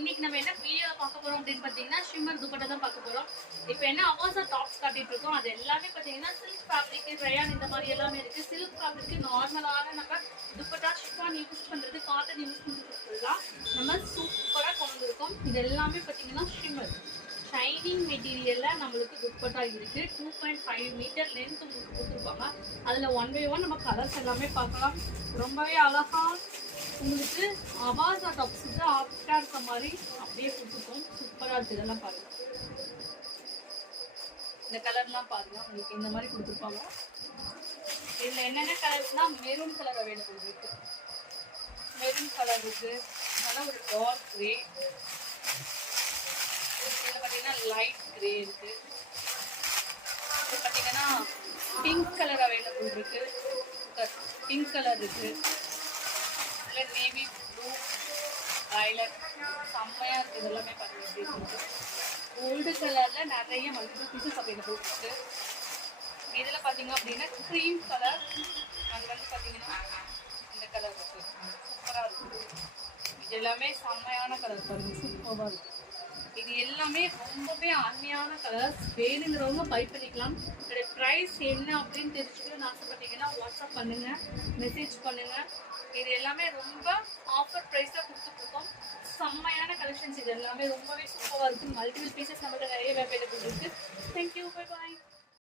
இன்னைக்கு நம்ம என்ன வீடியோ பார்க்க போறோம் அப்படின்னு பாத்தீங்கன்னா ஷிம்மர் துப்பட்டா தான் பார்க்க போறோம். இப்போ என்ன அவாசா டாப்ஸ் காட்டிட்டு இருக்கோம். அது எல்லாமே பாத்தீங்கன்னா சில்க் ஃபேப்ரிக், ரயான் இந்த மாதிரி எல்லாமே இருக்கு. சில்க் ஃபேப்ரிக் நார்மலான நம்ம துப்பட்டா ஷிஃபான் யூஸ் பண்றது, காட்டன் யூஸ் பண்றதுலாம் நம்ம சூப்பரா கொண்டு இருக்கோம். இது எல்லாமே பாத்தீங்கன்னா ஷிம்மர் ஷைனிங் மெட்டீரியல்ல நம்மளுக்கு துப்பட்டா இருக்கு. 2.5 மீட்டர் லென்த் உங்களுக்கு கொடுத்துருப்பாங்க. அதுல 1 by 1 நம்ம கலர்ஸ் எல்லாமே பார்க்கலாம். ரொம்பவே அழகா உங்களுக்கு அவாசா டாப்ஸுக்கு ஆப்டா இருக்க மாதிரி அப்படியே கொடுத்துருக்கோம். சூப்பரா இருக்கு. இதெல்லாம் பாருங்க, இந்த கலர்லாம் பாருங்க, உங்களுக்கு இந்த மாதிரி கொடுத்துருப்பாங்க. இதுல என்னென்ன கலர்ஸ்னா மெரூன் கலர் அவைலபிள் இருக்கு. மெரூன் கலர் இருக்கு, நல்லா ஒரு டார்க் கிரே, இதுல பாத்தீங்கன்னா லைட் கிரே இருக்கு. இது பாத்தீங்கன்னா பிங்க் கலர் அவைலபிள் இருக்கு. பிங்க் கலர் இருக்கு, இல்லை நேவி ப்ளூ, வயலட், செம்மையா இருக்கு. இதெல்லாமே பாருங்க எப்படி இருக்கு. கோல்டு கலர்ல நிறைய மல்டிபிள் பீசஸ் அவைலபிள் இருக்கு. இதுல பாத்தீங்க அப்படின்னா க்ரீம் கலர், அது வந்து பாத்தீங்கன்னா இந்த கலர் இருக்கு. சூப்பரா இருக்கு. இது எல்லாமே செம்மையான கலர் பாருங்க, சூப்பரா இருக்கு. இது எல்லாமே ரொம்பவே அருமையான கலர்ஸ். வேணுங்கிறவங்க பை பண்ணிக்கலாம். இதோட ப்ரைஸ் என்ன அப்படின்னு தெரிஞ்சுக்கணும்னு ஆசைப்பட்டீங்கன்னா வாட்ஸ்அப் பண்ணுங்க, மெசேஜ் பண்ணுங்க. இது எல்லாமே ரொம்ப ஆஃபர் ப்ரைஸாக கொடுத்துட்ருக்கோம். செம்மையான கலெக்ஷன்ஸ். இது எல்லாமே ரொம்பவே சூப்பராக இருக்குது. மல்டிபிள் பீசஸ் நம்மகிட்ட நிறைய அவைலபிள் இருக்குது. Thank you, bye bye.